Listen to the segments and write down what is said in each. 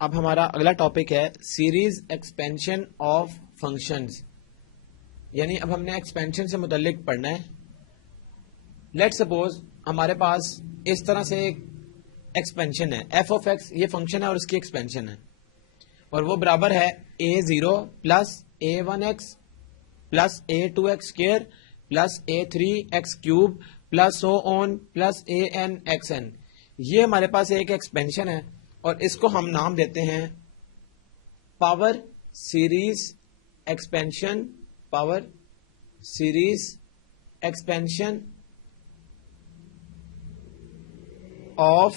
اب ہمارا اگلا ٹاپک ہے سیریز ایکسپینشن آف فنکشنز، یعنی اب ہم نے ایکسپینشن سے متعلق پڑھنا ہے. لیٹ سپوز ہمارے پاس اس طرح سے ایک ایکسپینشن ہے ایف آف ایکس، یہ فنکشن ہے اور اس کی ایکسپینشن ہے، اور وہ برابر ہے a0 plus a1x plus a2x square plus a3x cube plus so on plus anxn. یہ ہمارے پاس ایک ایکسپینشن ہے اور اس کو ہم نام دیتے ہیں power series expansion. Power series expansion of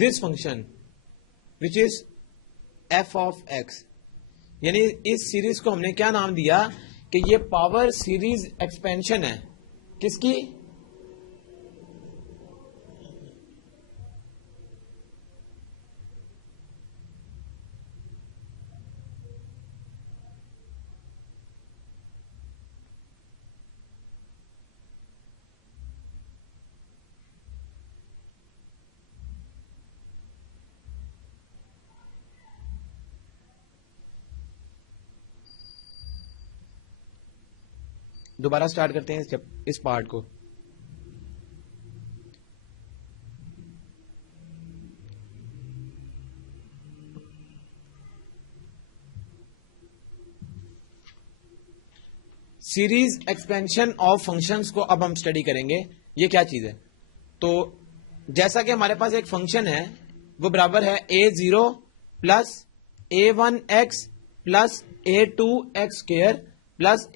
this function which is f of x. یعنی اس سیریز کو ہم نے کیا نام دیا کہ یہ پاور سیریز ایکسپینشن ہے. کس کی؟ دوبارہ سٹارٹ کرتے ہیں اس پارٹ کو. سیریز ایکسپینشن آف فنکشنز کو اب ہم اسٹڈی کریں گے. یہ کیا چیز ہے؟ تو جیسا کہ ہمارے پاس ایک فنکشن ہے وہ برابر ہے a0 plus a1x plus a2x square plus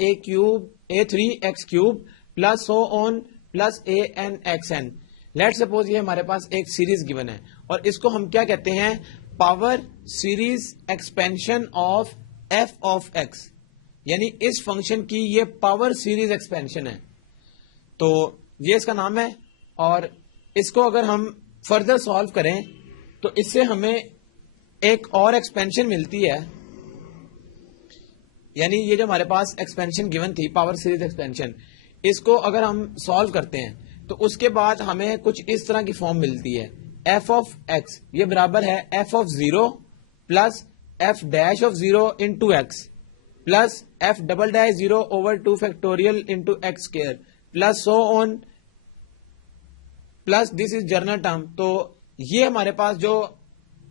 a3x cube plus so on plus anxn. Let suppose یہ ہمارے پاس ایک سیریز گیون ہے اور اس کو ہم کیا کہتے ہیں؟ Power series expansion of f of x. یعنی اس فنکشن کی یہ پاور سیریز ایکسپینشن ہے. تو یہ اس کا نام ہے اور اس کو اگر ہم فردر سالو کریں تو اس سے ہمیں ایک اور ایکسپینشن ملتی ہے. یعنی یہ جو ہمارے پاس ایکسپینشن گیون تھی پاور سیریز ایکسپینشن، اس کو اگر ہم سالو کرتے ہیں تو اس کے بعد ہمیں کچھ اس طرح کی فارم ملتی ہے. ایف آف ایکس یہ برابر ہے f of 0 plus f dash of 0 into x plus f double dash 0 over 2 factorial into x square plus so on plus this is general term. تو یہ ہمارے پاس جو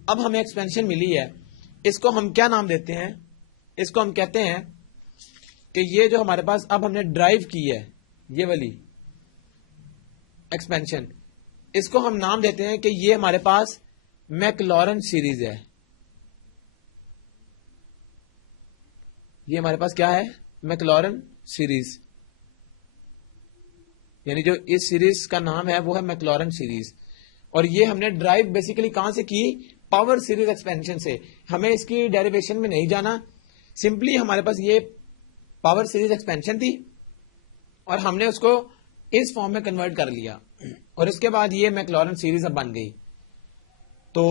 اب ہمیں ایکسپینشن ملی ہے اس کو ہم کیا نام دیتے ہیں؟ اس کو ہم کہتے ہیں کہ یہ جو ہمارے پاس اب ہم نے ڈرائیو کی ہے یہ والی ایکسپینشن، اس کو ہم نام دیتے ہیں کہ یہ ہمارے پاس میکلارن سیریز ہے. یہ ہمارے پاس کیا ہے؟ میکلارن سیریز. یعنی جو اس سیریز کا نام ہے وہ ہے میکلارن سیریز. اور یہ ہم نے ڈرائیو بیسیکلی کہاں سے کی؟ پاور سیریز ایکسپینشن سے. ہمیں اس کی ڈیریویشن میں نہیں جانا، سمپلی ہمارے پاس یہ پاور سیریز ایکسپینشن تھی اور ہم نے اس کو اس فارم میں کنورٹ کر لیا اور اس کے بعد یہ میکلارن سیریز اب بن گئی. تو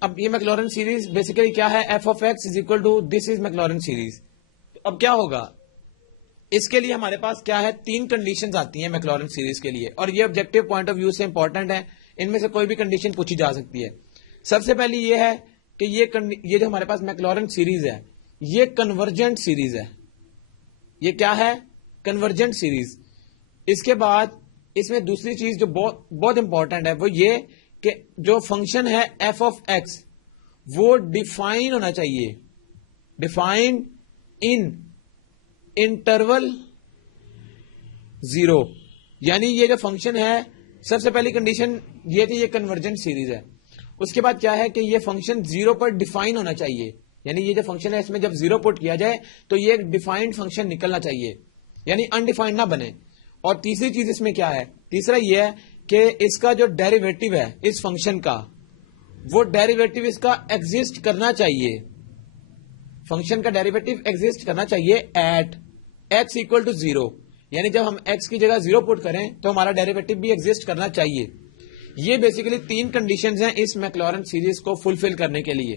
اب یہ میکلارن سیریز بیسیکلی کیا ہے؟ F of x is equal to this is Maclaurin series. اب کیا ہوگا؟ اس کے لیے ہمارے پاس کیا ہے؟ 3 کنڈیشنز آتی ہیں میکلارن سیریز کے لیے اور یہ آبجیکٹو پوائنٹ آف ویو سے امپورٹنٹ ہے. ان میں سے کوئی بھی کنڈیشن پوچھی جا سکتی ہے. سب سے پہلی یہ ہے کہ یہ جو ہمارے پاس میکلارن سیریز ہے یہ کنورجنٹ سیریز ہے. یہ کیا ہے؟ Convergent series. اس کے بعد اس میں دوسری چیز جو بہت امپورٹنٹ ہے وہ یہ کہ جو فنکشن ہے ایف آف ایکس وہ ڈیفائن ہونا چاہیے. Defined in interval 0. یعنی یہ جو فنکشن ہے سب سے پہلی کنڈیشن یہ تھی یہ کنورجنٹ سیریز ہے. اس کے بعد کیا ہے کہ یہ فنکشن 0 پر ڈیفائن ہونا چاہیے. یعنی یہ جو فنکشن ہے اس میں جب 0 پٹ کیا جائے تو یہ ایک ڈیفائنڈ فنکشن نکلنا چاہیے، یعنی انڈیفائنڈ نہ بنے. اور تیسری چیز اس میں کیا ہے؟ تیسرا یہ ہے کہ اس کا جو ڈیریویٹو ہے اس فنکشن کا وہ ڈیریویٹو اس کا ایگزسٹ کرنا چاہیے. فنکشن کا ڈیریویٹو ایگزسٹ کرنا چاہیے ایٹ ایکس اکول ٹو 0. یعنی جب ہم ایکس کی جگہ 0 پٹ کریں تو ہمارا ڈیریویٹو بھی ایگزسٹ کرنا چاہیے. یہ بیسیکلی 3 کنڈیشنز ہیں اس میکلارن سیریز کو فلفل کرنے کے لیے.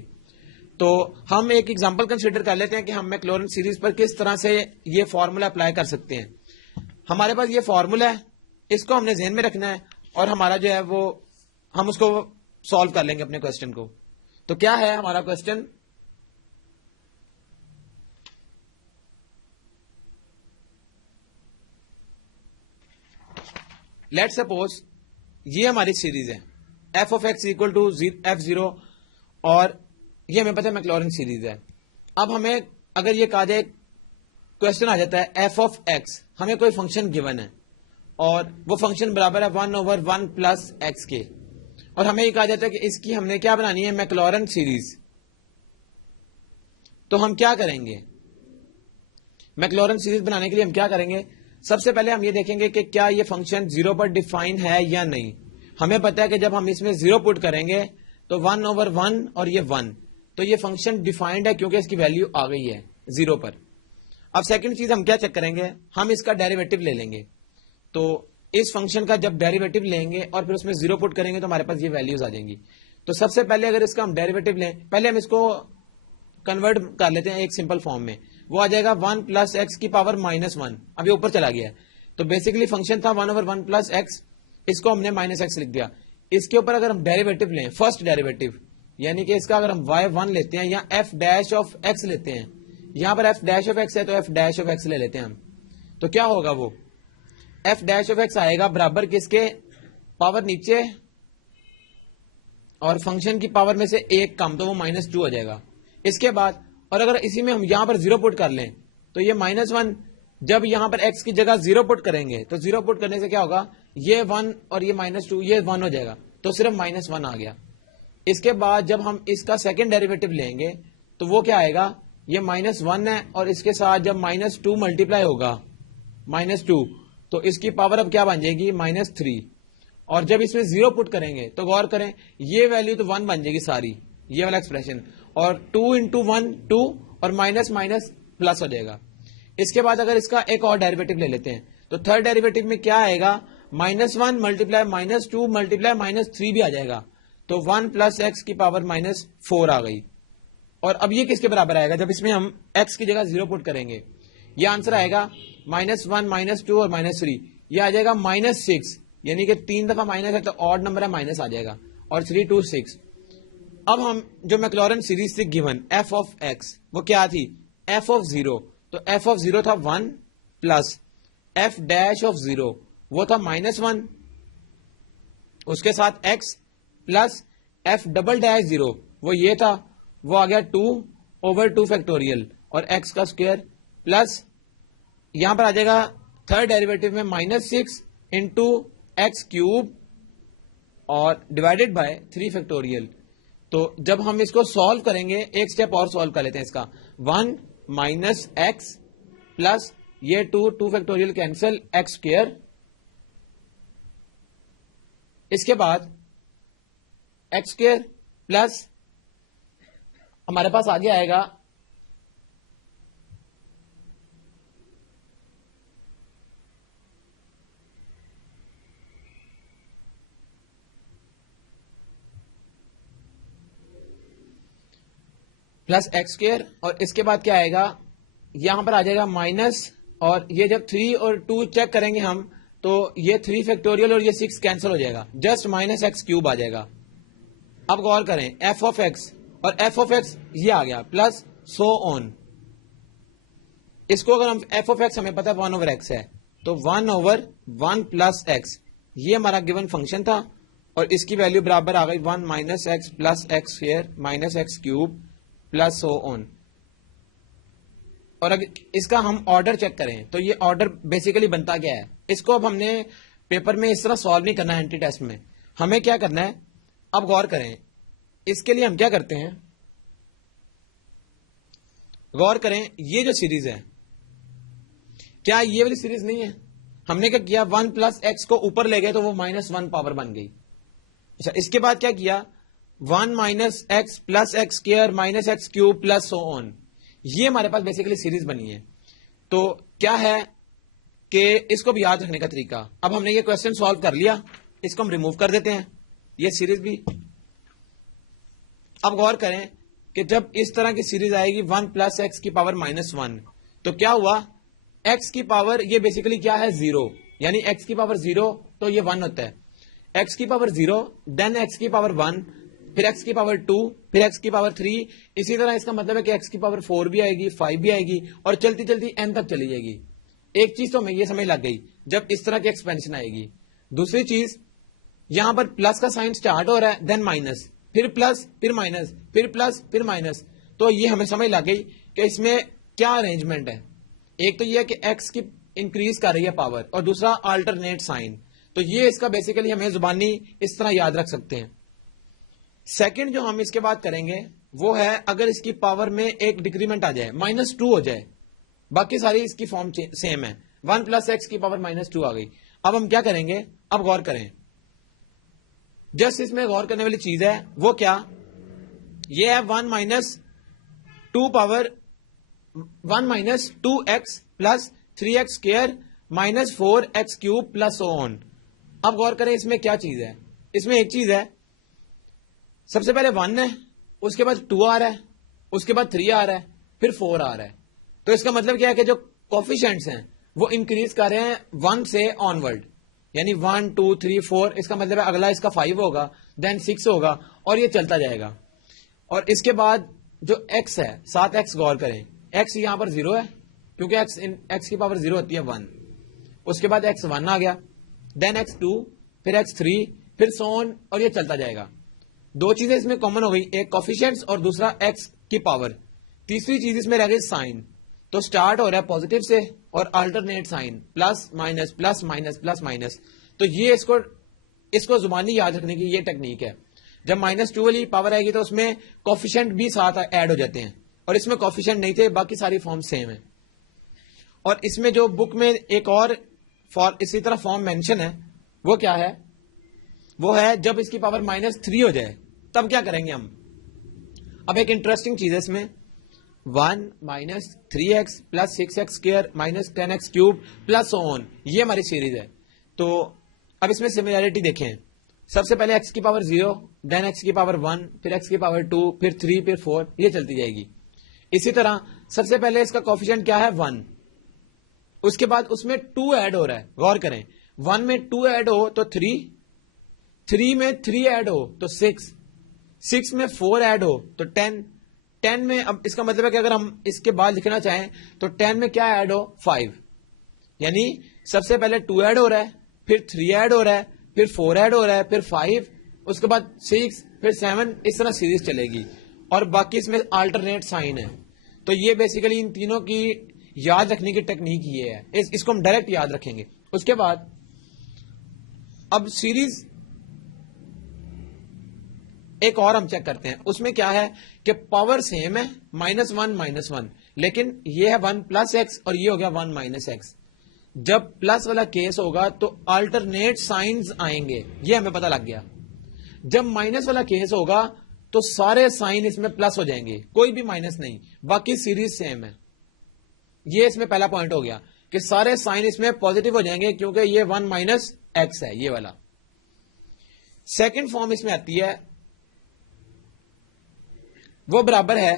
تو ہم ایک ایگزامپل کنسیڈر کر لیتے ہیں کہ ہم میکلارن سیریز پر کس طرح سے یہ فارمولا اپلائی کر سکتے ہیں. ہمارے پاس یہ فارمولا ہے، اس کو ہم نے ذہن میں رکھنا ہے اور ہمارا جو ہے وہ ہم اس کو سالو کر لیں گے اپنے کوشچن کو. تو کیا ہے ہمارا کوشچن؟ لیٹ سپوز یہ ہماری سیریز ہے f of x equal to f zero, اور یہ ہمیں پتا ہے میکلورن سیریز ہے. اب ہمیں اگر یہ کہا جائے کوشچن آ جاتا ہے ایف آف ایکس, ہمیں کوئی فنکشن گیون ہے اور وہ فنکشن برابر ہے 1/1 پلس ایکس کے, اور ہمیں یہ کہا جاتا ہے کہ اس کی ہم نے کیا بنانی ہے میکلورن سیریز. تو ہم کیا کریں گے میکلورن سیریز بنانے کے لیے؟ ہم کیا کریں گے؟ سب سے پہلے ہم یہ دیکھیں گے کہ کیا یہ فنکشن زیرو پر ڈیفائن ہے یا نہیں. ہمیں پتا ہے کہ جب ہم اس میں زیرو پٹ کریں گے تو 1/1 اور یہ 1, تو یہ فنکشن ڈیفائنڈ ہے کیونکہ اس کی ویلیو آ گئی ہے زیرو پر. اب سیکنڈ چیز ہم کیا چیک کریں گے؟ ہم اس کا ڈیریویٹو لے لیں گے. تو اس فنکشن کا جب ڈیریویٹو لیں گے اور پھر اس میں زیرو پٹ کریں گے تو ہمارے پاس یہ ویلیوز آ جائیں گی. تو سب سے پہلے اگر اس کا ہم ڈیریویٹو لیں, پہلے ہم اس کو کنورٹ کر لیتے ہیں ایک سمپل فارم میں. وہ آ جائے گا 1 پلس ایکس کی پاور -1. اب یہ اوپر چلا گیا ہے تو بیسیکلی فنکشن تھا 1/1 پلس ایکس, اس کو ہم نے -x لکھ دیا. اس کے اوپر اگر ہم ڈیریویٹو لیں, فرسٹ ڈیریویٹو, یعنی کہ اس کا اگر ہم y1 لیتے ہیں یا f ڈیش آف x لیتے ہیں, یہاں پر f ڈیش آف x ہے تو f ڈیش آف x لے لیتے ہیں ہم, تو کیا ہوگا وہ f ڈیش آف x آئے گا برابر کس کے؟ پاور نیچے اور فنکشن کی پاور میں سے ایک کم, تو وہ -2 ہو جائے گا. اس کے بعد اور اگر اسی میں ہم یہاں پر زیرو پٹ کر لیں تو یہ -1, جب یہاں پر x کی جگہ زیرو پٹ کریں گے تو زیرو پٹ کرنے سے کیا ہوگا, یہ 1 اور یہ -2 یہ 1 ہو جائے گا, تو صرف -1 آ گیا. اس کے بعد جب ہم اس کا سیکنڈ ڈیریویٹو لیں گے تو وہ کیا آئے گا, یہ -1 ہے اور اس کے ساتھ جب -2 ملٹیپلائی ہوگا -2 تو اس کی پاور اب کیا بن جائے گی -3, اور جب اس میں زیرو پٹ کریں گے تو غور کریں یہ ویلیو تو 1 بن جائے گی ساری, یہ والا ایکسپریشن, اور 2 × 1 2 اور مائنس پلس ہو جائے گا. اس کے بعد اگر اس کا ایک اور ڈیریویٹو لے لیتے ہیں تو تھرڈ ڈیریویٹو میں کیا آئے گا, -1 ملٹیپلائی -2 ملٹیپلائی -3 بھی آ جائے گا, تو 1 پلس ایکس کی پاور -4 آ گئی. اور اب یہ کس کے برابر آئے گا جب اس میں ہم ایکس کی جگہ زیرو پٹ کریں گے؟ یہ آنسر آئے گا -1 -2 اور -3, یہ آ جائے گا -6, یعنی کہ 3 دفعہ مائنس ہے تو آڈ نمبر ہے مائنس آ جائے گا, اور 3 2 6. اب ہم جو میکلورن سیریز تھی گیون ایف آف ایکس وہ کیا تھی؟ ایف آف 0, تو ایف آف 0 تھا 1 پلس ایف ڈیش آف 0 وہ تھا -1, اس کے ساتھ x plus f double dash 0 وہ یہ تھا, وہ آ گیا 2/2 فیکٹوریل اور ایکس کا اسکوئر, پلس یہاں پر آ جائے گا تھرڈ ڈیریویٹو میں -6 انٹو ایکس کیوب اور ڈیوائڈیڈ بائی 3 فیکٹوریل. تو جب ہم اس کو سالو کریں گے, ایک سٹیپ اور سالو کر لیتے ہیں اس کا, 1 مائنس ایکس پلس یہ 2 فیکٹوریل کینسل ایکس اسکوئر, اس کے بعد ایکس اسکوئر پلس ہمارے پاس آگے آئے گا پلس ایکس اسکوئر, اور اس کے بعد کیا آئے گا, یہاں پر آ جائے گا مائنس, اور یہ جب 3 اور 2 چیک کریں گے ہم تو یہ 3 فیکٹوریل اور یہ 6 کینسل ہو جائے گا, جسٹ -ایکس کیوب آ جائے گا. اب غور کریں ایف آف ایکس اور ایف آف ایکس یہ آ گیا پلس سو آن. اس کو اگر ہم ایف آف ایکس ہمیں پتا 1/x ہے تو 1/1 پلس ایکس یہ ہمارا گیون فنکشن تھا, اور اس کی ویلو برابر آ گئی 1 minus x plus x square minus x cube plus so on. اور اگر اس کا ہم آرڈر چیک کریں تو یہ آرڈر بیسیکلی بنتا کیا ہے, اس کو اب ہم نے پیپر میں اس طرح سالو نہیں کرنا ہے, اینٹی ٹیسٹ میں ہمیں کیا کرنا ہے. اب غور کریں اس کے لیے ہم کیا کرتے ہیں, غور کریں یہ جو سیریز ہے کیا یہ والی سیریز نہیں ہے؟ ہم نے کیا کیا 1 پلس ایکس کو اوپر لے گئے تو وہ -1 پاور بن گئی. اچھا اس کے بعد کیا کیا 1 minus x plus x square minus x cube plus so on, یہ ہمارے پاس بیسیکلی سیریز بنی ہے. تو کیا ہے کہ اس کو بھی یاد رکھنے کا طریقہ, اب ہم نے یہ کوشچن سالو کر لیا, اس کو ہم ریموو کر دیتے ہیں یہ سیریز بھی. اب غور کریں کہ جب اس طرح کی سیریز آئے گی 1 پلس ایکس کی پاور -1 تو کیا ہوا, ایکس کی پاور یہ بیسیکلی کیا ہے 0, یعنی ایکس کی پاور 0 تو یہ 1 ہوتا ہے. x کی پاور 0 دین x کی پاور 1 پھر x کی پاور 2 پھر x کی پاور 3. اسی طرح اس کا مطلب ہے کہ x کی پاور 4 بھی آئے گی 5 بھی آئے گی اور چلتی چلتی n تک چلی جائے گی. ایک چیز تو ہمیں یہ سمجھ لگ گئی جب اس طرح کی ایکسپینشن آئے گی. دوسری چیز یہاں پر پلس کا سائن سٹارٹ ہو رہا ہے دین مائنس پھر پلس پھر مائنس پھر پلس پھر مائنس. تو یہ ہمیں سمجھ لگ گئی کہ اس میں کیا ارینجمنٹ ہے. ایک تو یہ ہے کہ ایکس کی انکریز کر رہی ہے پاور اور دوسرا آلٹرنیٹ سائن. تو یہ اس کا بیسیکلی ہمیں زبانی اس طرح یاد رکھ سکتے ہیں. سیکنڈ جو ہم اس کے بعد کریں گے وہ ہے اگر اس کی پاور میں ایک ڈیکریمنٹ آ جائے -2 ہو جائے. باقی ساری اس کی فارم سیم ہے. 1 + x کی پاور -2 آ گئی. اب ہم کیا کریں گے, اب غور کریں. جسٹ اس میں غور کرنے والی چیز ہے وہ کیا, یہ ہے 1 - 2 power 1 - 2x + 3x² - 4x³ + so on. اب غور کریں اس میں کیا چیز ہے. اس میں ایک چیز ہے, سب سے پہلے 1 ہے, اس کے بعد 2 آ رہا ہے, اس کے بعد 3 آ رہا ہے, پھر 4 آ رہا ہے. تو اس کا مطلب کیا ہے کہ جو کوفیشنٹس ہیں وہ انکریز کر رہے ہیں 1 سے آن ورڈ, یعنی 1 2 3 4. اس کا مطلب ہے اگلا اس کا 5 ہوگا دین 6 ہوگا اور یہ چلتا جائے گا. اور اس کے بعد جو x ہے 7x, غور کریں x یہاں پر 0 ہے کیونکہ x کی پاور 0 ہوتی ہے 1. اس کے بعد x1 آ گیا دین x2 پھر x3 پھر so on اور یہ چلتا جائے گا. دو چیزیں اس میں کامن ہو گئی, ایک کوفیشنٹس اور دوسرا x کی پاور. تیسری چیز اس میں رہ گئی سائن. تو سٹارٹ ہو رہا ہے پازیٹیو سے اور alternate sign plus minus plus minus plus minus. تو یہ اس کو زبانی یاد رکھنے کی یہ ٹیکنیک ہے. جب -2 والی پاور آئے گی تو اس میں کوفیشنٹ بھی ساتھ ایڈ ہو جاتے ہیں اور اس میں کوفیشنٹ نہیں تھے, باقی ساری فارم سیم ہیں. اور اس میں جو بک میں ایک اور اسی طرح فارم مینشن ہے وہ کیا ہے, وہ ہے جب اس کی پاور -3 ہو جائے تب کیا کریں گے ہم. اب ایک انٹرسٹنگ چیز ہے اس میں, 1 - 3x + 6x² - 10x³ + so on. یہ ہماری سیریز ہے. تو اب اس میں سملیرٹی دیکھیں. سب سے پہلے x کی پاور 0 دین x کی پاور 1 پھر x کی پاور 2 پھر 3 پھر 4, یہ چلتی جائے گی. اسی طرح سب سے پہلے اس کا کوفیشنٹ کیا ہے 1, اس کے بعد اس میں 2 ایڈ ہو رہا ہے. غور کریں 1 میں 2 ایڈ ہو تو 3, 3 میں 3 ایڈ ہو تو 6, 6 میں 4 ایڈ ہو تو 10, 10 میں, اب اس کا مطلب ہے کہ اگر ہم اس کے بعد لکھنا چاہیں تو 10 میں کیا ایڈ ہو 5. یعنی سب سے پہلے 2 ایڈ ہو رہا ہے پھر 3 ایڈ ہو رہا ہے پھر 4 ایڈ ہو رہا ہے پھر 5, اس کے بعد 6 پھر 7, اس طرح سیریز چلے گی. اور باقی اس میں آلٹرنیٹ سائن ہے. تو یہ بیسیکلی ان تینوں کی یاد رکھنے کی ٹیکنیک یہ ہے, اس کو ہم ڈائریکٹ یاد رکھیں گے. اس کے بعد اب سیریز ایک اور ہم چیک کرتے ہیں. اس میں کیا ہے کہ پاور سیم ہے -1 -1, لیکن یہ ہے 1 + x اور یہ ہو گیا 1 - x. جب پلس والا کیس ہوگا تو آلٹرنیٹ سائنز آئیں گے, یہ ہمیں پتا لگ گیا. جب مائنس والا کیس ہوگا تو سارے سائن اس میں پلس ہو جائیں گے, کوئی بھی مائنس نہیں, باقی سیریز سیم ہے. یہ اس میں پہلا پوائنٹ ہو گیا کہ سارے سائن اس میں پازیٹیو ہو جائیں گے کیونکہ یہ 1 - x ہے, یہ والا. سیکنڈ فارم اس میں آتی ہے وہ برابر ہے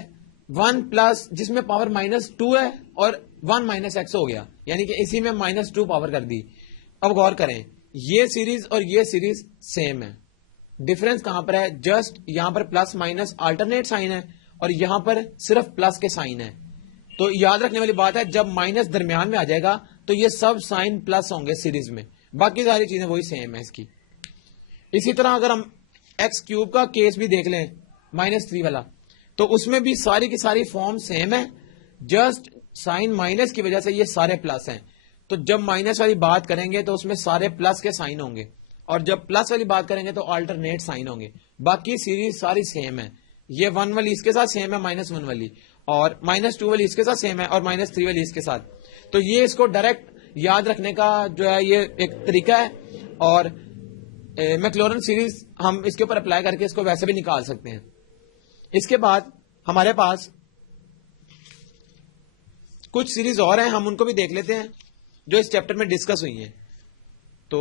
1 + جس میں پاور -2 ہے اور 1 - x ہو گیا, یعنی کہ اسی میں -2 پاور کر دی. اب غور کریں یہ سیریز اور یہ سیریز سیم ہے. ڈفرنس کہاں پر ہے, جسٹ یہاں پر پلس مائنس آلٹرنیٹ سائن ہے اور یہاں پر صرف پلس کے سائن ہے. تو یاد رکھنے والی بات ہے جب مائنس درمیان میں آ جائے گا تو یہ سب سائن پلس ہوں گے سیریز میں, باقی ساری چیزیں وہی سیم ہے اس کی. اسی طرح اگر ہم x³ کا کیس بھی دیکھ لیں -3 والا, تو اس میں بھی ساری کی ساری فارم سیم ہے, جسٹ سائن مائنس کی وجہ سے یہ سارے پلس ہیں. تو جب مائنس والی بات کریں گے تو اس میں سارے پلس کے سائن ہوں گے اور جب پلس والی بات کریں گے تو آلٹرنیٹ سائن ہوں گے. باقی سیریز ساری سیم ہے. یہ 1 والی اس کے ساتھ سیم ہے -1 والی, اور -2 والی اس کے ساتھ سیم ہے اور -3 والی اس کے ساتھ. تو یہ اس کو ڈائریکٹ یاد رکھنے کا جو ہے یہ ایک طریقہ ہے, اور میکلورن سیریز ہم اس کے اوپر اپلائی کر کے اس کو ویسے بھی نکال سکتے ہیں. اس کے بعد ہمارے پاس کچھ سیریز اور ہیں, ہم ان کو بھی دیکھ لیتے ہیں جو اس چیپٹر میں ڈسکس ہوئی ہیں. تو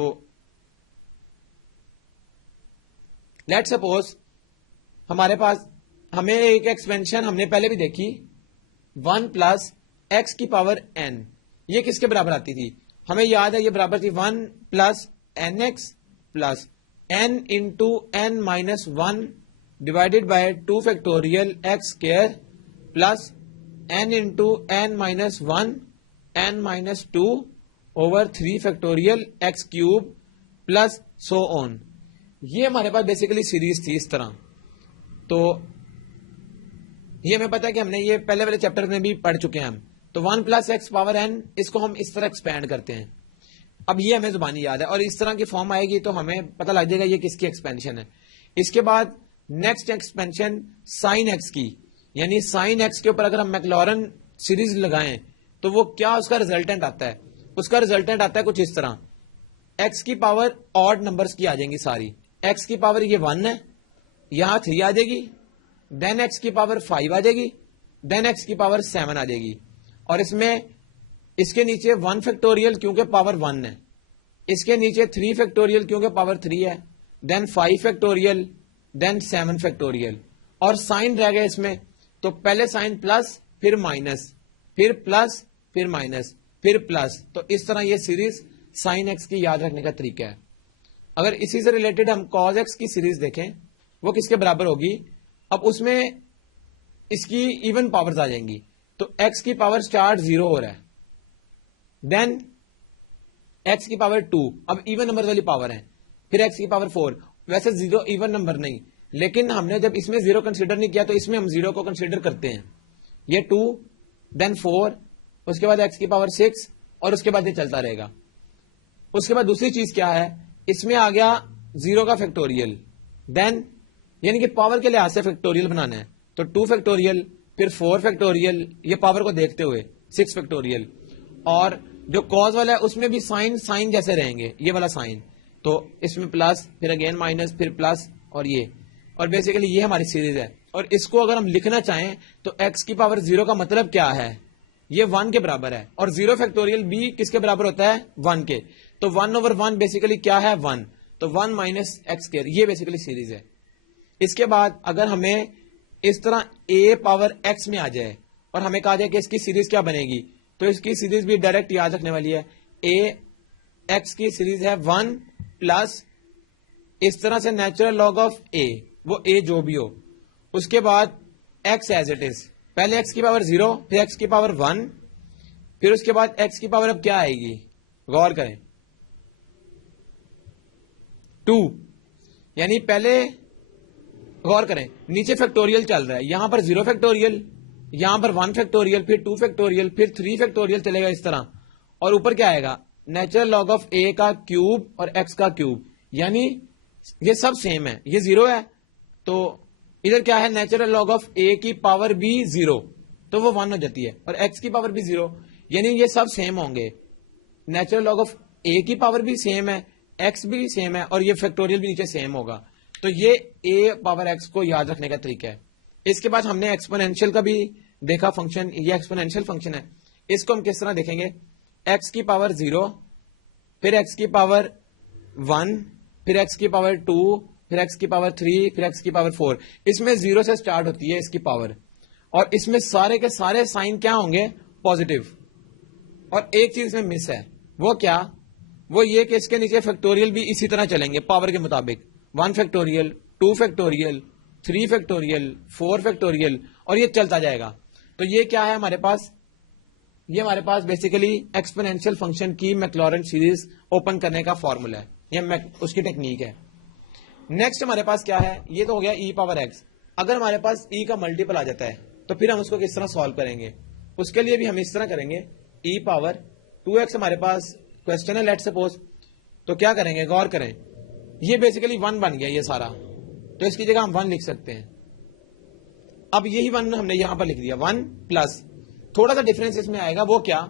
لیٹ سپوز ہمارے پاس ہمیں ایک ایکسپینشن ہم نے پہلے بھی دیکھی 1 + x کی پاور n. یہ کس کے برابر آتی تھی, ہمیں یاد ہے یہ برابر تھی 1 + nx + n into n minus 1 divided by 2 factorial x square plus n into n minus 1 n minus 2 over 3 factorial x cube plus so on. یہ ہمارے پاس بیسیکلی سیریز تھی اس طرح. تو یہ ہمیں پتا ہے کہ ہم نے یہ پہلے والے چیپٹر میں بھی پڑھ چکے ہیں ہم. تو 1 پلس ایکس پاور n اس کو ہم اس طرح ایکسپینڈ کرتے ہیں. اب یہ ہمیں زبانی یاد ہے اور اس طرح کی فارم آئے گی تو ہمیں پتہ لگ جائے گا یہ کس کی ایکسپینشن ہے. اس کے بعد نیکسٹ ایکسپینشن سائن ایکس کی, یعنی سائن ایکس کے اوپر اگر ہم میکلارن سیریز لگائیں تو وہ کیا اس کا ریزلٹنٹ آتا ہے. اس کا ریزلٹنٹ آتا ہے کچھ اس طرح, ایکس کی پاور آڈ نمبرز کی آ جائیں گی ساری. ایکس کی پاور یہ 1 ہے, یہاں 3 آ جائے گی, دین ایکس کی پاور 5 آ جائے گی, دین ایکس کی پاور 7 آ جائے گی. اور اس میں اس کے نیچے 1 فیکٹوریل کیونکہ پاور 1 ہے, اس کے نیچے 3 فیکٹوریل کیونکہ پاور 3 ہے, دین 5 فیکٹوریل, دین 7 فیکٹوریل. اور سائن رہ گئے اس میں, تو پہلے سائن پلس پھر مائنس پھر پلس پھر مائنس پھر پلس. تو اس طرح یہ سیریز سائن ایکس کی یاد رکھنے کا طریقہ ہے. اگر اسی سے ریلیٹڈ ہم کاز ایکس کی سیریز دیکھیں وہ کس کے برابر ہوگی. اب اس میں اس کی ایون پاورز آ جائیں گی, تو ایکس کی پاور اسٹارٹ 0 ہو رہا ہے, دین ایکس کی پاور 2, اب ایون نمبر والی پاور ہے, پھر ایکس کی پاور 4. ویسے 0 ایون نمبر نہیں, لیکن ہم نے جب اس میں 0 کنسیڈر نہیں کیا تو اس میں ہم 0 کو کنسیڈر کرتے ہیں. یہ 2 دین 4, اس کے بعد ایکس کی پاور 6 اور اس کے بعد یہ چلتا رہے گا. اس کے بعد دوسری چیز کیا ہے, اس میں آ گیا 0 کا فیکٹوریل, دین یعنی کہ پاور کے لحاظ سے فیکٹوریل بنانا ہے تو 2 فیکٹوریل پھر 4 فیکٹوریل, یہ پاور کو دیکھتے ہوئے 6 فیکٹوریل. اور جو کاز والا ہے اس میں بھی سائن جیسے رہیں گے, یہ والا سائن, تو اس میں پلس پھر اگین مائنس پھر پلس اور یہ. اور بیسیکلی یہ ہماری سیریز ہے. اور اس کو اگر ہم لکھنا چاہیں تو ایکس کی پاور 0 کا مطلب کیا ہے, یہ 1 کے برابر ہے, اور 0 فیکٹوریل بھی کس کے برابر ہوتا ہے 1 کے. تو 1/1 بیسیکلی کیا ہے 1, تو 1 مائنس ایکس اسکوائر, یہ بیسیکلی سیریز ہے. اس کے بعد اگر ہمیں اس طرح a پاور x میں آ جائے اور ہمیں کہا جائے کہ اس کی سیریز کیا بنے گی, تو اس کی سیریز بھی ڈائریکٹ یاد رکھنے والی ہے. a x کی سیریز ہے 1 پلس اس طرح سے نیچرل لاگ آف a, وہ a جو بھی ہو, اس کے بعد x ایز اٹ از, پہلے x کی پاور 0 پھر x کی پاور 1, پھر اس کے بعد x کی پاور اب کیا آئے گی, غور کریں 2, یعنی پہلے غور کریں نیچے فیکٹوریل چل رہا ہے, یہاں پر 0 فیکٹوریل, یہاں پر 1 فیکٹوریل, پھر 2 فیکٹوریل, پھر 3 فیکٹوریل چلے گا اس طرح. اور اوپر کیا آئے گا نیچرل لاگ آف a کا کیوب اور x کا کیوب, یعنی یہ سب سیم ہے, یہ 0 ہے تو ادھر کیا ہے نیچرل لاگ آف a کی پاور بھی 0 تو وہ 1 ہو جاتی ہے, اور x کی پاور بھی 0, یعنی یہ سب سیم ہوں گے. نیچرل لاگ آف a کی پاور بھی سیم ہے, x بھی سیم ہے, اور یہ فیکٹوریل بھی نیچے سیم ہوگا. تو یہ a پاور x کو یاد رکھنے کا طریقہ ہے. اس کے بعد ہم نے ایکسپونینشیل کا بھی دیکھا فنکشن, یہ ایکسپونینشیل فنکشن ہے. اس کو ہم کس طرح دیکھیں گے, x کی پاور 0 پھر x کی پاور 1 پھر x کی پاور 2 پھر x کی پاور 3 پھر x کی پاور 4. اس میں 0 سے سٹارٹ ہوتی ہے اس کی پاور, اور اس میں سارے کے سارے سائن کیا ہوں گے پازیٹیو. اور ایک چیز میں مس ہے, وہ کیا, وہ یہ کہ اس کے نیچے فیکٹوریل بھی اسی طرح چلیں گے پاور کے مطابق, 1 فیکٹوریل 2 فیکٹوریل 3 فیکٹوریل 4 فیکٹوریل, اور یہ چلتا جائے گا. تو یہ کیا ہے ہمارے پاس, یہ ہمارے پاس بیسیکلی ایکسپونینشیل فنکشن کی میکلارن سیریز اوپن کرنے کا فارمولا ہے, یہ اس کی ٹیکنیک ہے. نیکسٹ ہمارے پاس کیا ہے, یہ تو ہو گیا e پاور x. اگر ہمارے پاس e کا ملٹیپل آ جاتا ہے تو پھر ہم اس کو کس طرح سالو کریں گے, اس کے لیے بھی ہم اس طرح کریں گے, e پاور 2x ہمارے پاس کوشچن ہے لیٹ سپوز, تو کیا کریں گے غور کریں, یہ بیسیکلی 1 بن گیا یہ سارا, تو اس کی جگہ ہم 1 لکھ سکتے ہیں. اب یہی 1 ہم نے یہاں پر لکھ دیا 1 پلس, تھوڑا سا ڈفرنس اس میں آئے گا, وہ کیا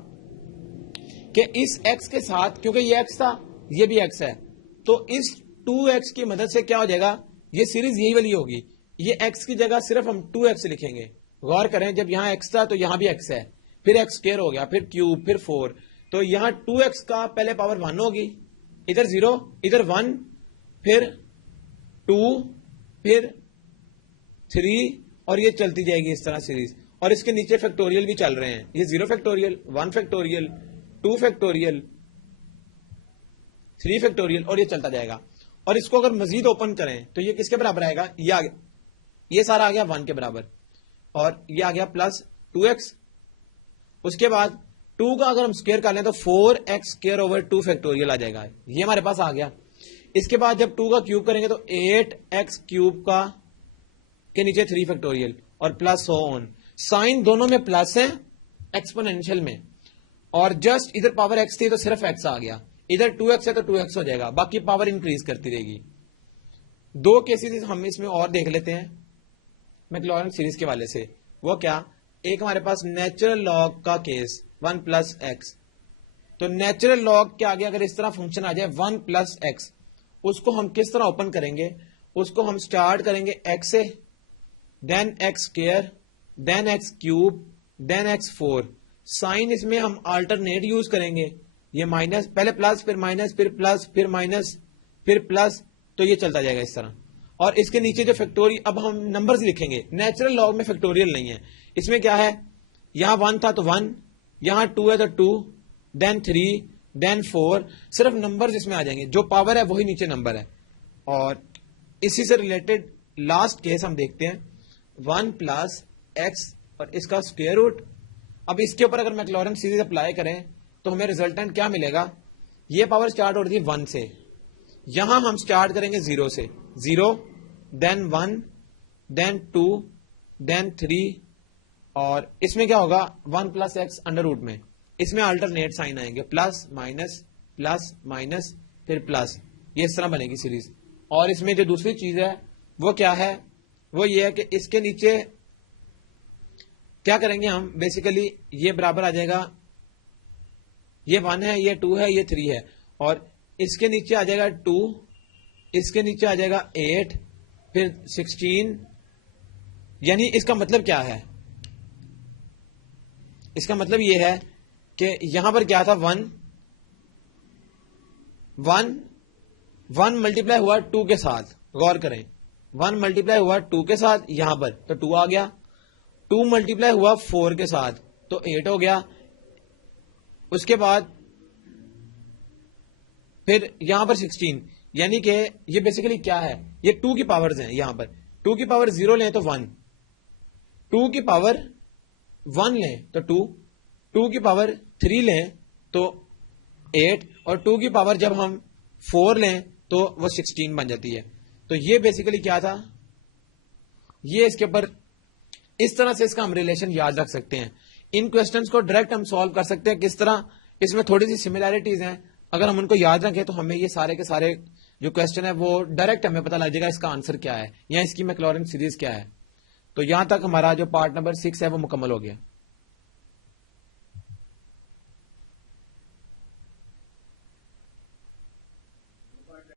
کہ اس x کے ساتھ کیونکہ یہ x تھا یہ بھی x ہے, تو اس 2x کی مدد سے کیا ہو جائے گا, یہ سیریز یہی والی ہوگی, یہ x کی جگہ صرف ہم 2x لکھیں گے. غور کریں جب یہاں x تھا تو یہاں بھی x ہے, پھر x اسکوائر ہو گیا, پھر کیوب, پھر 4, تو یہاں 2x کا پہلے پاور 1 ہوگی, ادھر 0 ادھر 1 پھر 2 پھر 3, اور یہ چلتی جائے گی اس طرح سیریز. اور اس کے نیچے فیکٹوریل بھی چل رہے ہیں, یہ 0 فیکٹوریل 1 فیکٹوریل 2 فیکٹوریل 3 فیکٹوریل, اور یہ چلتا جائے گا. اور اس کو اگر مزید اوپن کریں تو یہ کس کے برابر آئے گا؟ یہ سارا آ گیا 1 کے برابر اور یہ آ گیا پلس 2x. اس کے بعد 2 کا اگر ہم اسکوئر کر لیں تو 4x اسکوئر اوور 2 فیکٹوریل آ جائے گا. یہ ہمارے پاس آ گیا. اس کے بعد جب 2 کا کیوب کریں گے تو 8x کیوب کا کے نیچے 3 فیکٹوریل اور پلس سو آن. سائن دونوں میں پلس ہے ایکسپونینشیل میں, اور جسٹ ادھر پاور x تھی تو صرف x آ گیا, ادھر 2x ہے تو 2x ہو جائے گا, باقی پاور انکریز کرتی رہے گی. 2 کیسز ہم اس میں اور دیکھ لیتے ہیں میکلورن سیریز کے والے سے. وہ کیا؟ ایک ہمارے پاس نیچرل لاگ کا کیس 1 پلس ایکس. تو نیچرل لاگ کے آگے اگر اس طرح فنکشن آ جائے 1 پلس ایکس, اس کو ہم کس طرح اوپن کریں گے؟ اس کو ہم سٹارٹ کریں گے x سے, دین ایکس اسکوئر, دین ایکس کیوب, دین ایکس 4. سائن اس میں ہم آلٹرنیٹ یوز کریں گے. یہ مائنس, پہلے پلس پھر مائنس پھر پلس پھر مائنس پھر پلس, تو یہ چلتا جائے گا اس طرح. اور اس کے نیچے جو فیکٹوریل, اب ہم نمبرز لکھیں گے. نیچرل لاگ میں فیکٹوریل نہیں ہے. اس میں کیا ہے؟ یہاں 1 تھا تو 1, یہاں 2 ہے تو 2, دین 3, دین 4. صرف نمبرز اس میں آ جائیں گے, جو پاور ہے وہی نیچے نمبر ہے. اور اسی سے ریلیٹڈ لاسٹ کیس ہم دیکھتے ہیں 1 پلس ایکس اور اس کا اسکوئر روٹ. اب اس کے اوپر اگر میکلورن سیریز اپلائی کریں تو ہمیں ریزلٹنٹ کیا ملے گا؟ یہ پاور اسٹارٹ ہو رہی ہے 1 سے, یہاں ہم اسٹارٹ کریں گے 0 سے, 0 دین 1 دین 2 دین 3, اور اس میں کیا ہوگا 1 پلس ایکس انڈر روٹ میں. اس میں آلٹرنیٹ سائن آئیں گے, پلس مائنس پھر پلس. یہ اس طرح بنے گی سیریز. اور اس میں جو دوسری چیز ہے وہ کیا ہے؟ وہ یہ ہے کہ اس کے نیچے کیا کریں گے ہم؟ بیسیکلی یہ برابر آ جائے گا, یہ 1 ہے, یہ 2 ہے, یہ 3 ہے, اور اس کے نیچے آ جائے گا 2, اس کے نیچے آ جائے گا 8, پھر 16. یعنی اس کا مطلب کیا ہے؟ اس کا مطلب یہ ہے کہ یہاں پر کیا تھا 1 ملٹیپلائی ہوا 2 کے ساتھ. غور کریں, 1 ملٹیپلائی ہوا 2 کے ساتھ یہاں پر تو 2 آ گیا, 2 ملٹیپلائی ہوا 4 کے ساتھ تو 8 ہو گیا. اس کے بعد پھر یہاں پر 16, یعنی کہ یہ بیسیکلی کیا ہے؟ یہ 2 کی پاورز ہیں. یہاں پر 2 کی پاور 0 لیں تو 1, 2 کی پاور 1 لیں تو 2, 2 کی پاور 3 لیں تو 8, اور 2 کی پاور جب ہم 4 لیں تو وہ 16 بن جاتی ہے. تو یہ بیسیکلی کیا تھا؟ یہ اس کے اوپر اس طرح سے اس کا ہم ریلیشن یاد رکھ سکتے ہیں. ان کوسچنس کو ڈائریکٹ ہم سالو کر سکتے ہیں. کس طرح؟ اس میں تھوڑی سی سملیرٹیز ہیں, اگر ہم ان کو یاد رکھیں تو ہمیں یہ سارے کے سارے جو کوسچن ہے وہ ڈائریکٹ ہمیں پتہ لگ جائے گا اس کا آنسر کیا ہے یا اس کی میکلورن سیریز کیا ہے. تو یہاں تک ہمارا جو پارٹ نمبر 6 ہے وہ مکمل ہو گیا.